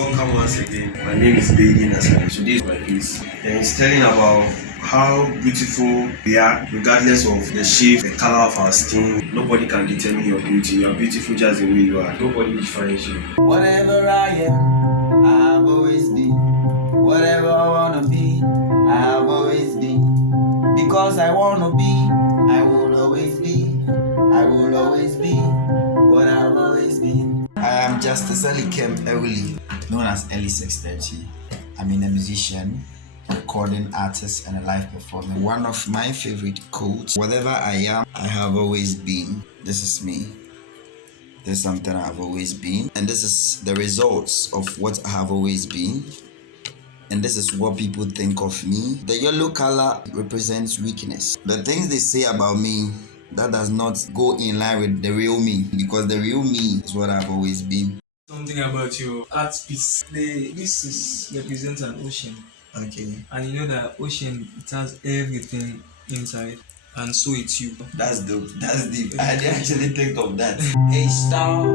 Welcome once again. My name is Baby Nasser. Today is my piece. And it's telling about how beautiful we are, regardless of the shape, the color of our skin. Nobody can determine your beauty. You are beautiful just the way you are. Nobody defines you. Whatever I am, I've always been. Whatever I wanna be, I've always been. Because I wanna be, I will always be. I will always be what I've always been. I am Justice Ellie Kemp Ewili, known as Ellie 630. I'm a musician, recording artist, and a live performer. One of my favorite quotes: whatever I am, I have always been. This is me. This is something I've always been, and this is the results of what I have always been. And this is what people think of me. The yellow color represents weakness. The things they say about me, that does not go in line with the real me, because the real me is what I've always been. Something about your art piece. This is represents an ocean. Okay. And you know that ocean, it has everything inside. And so it's you. That's dope. That's deep. I didn't actually think of that. Hey, star.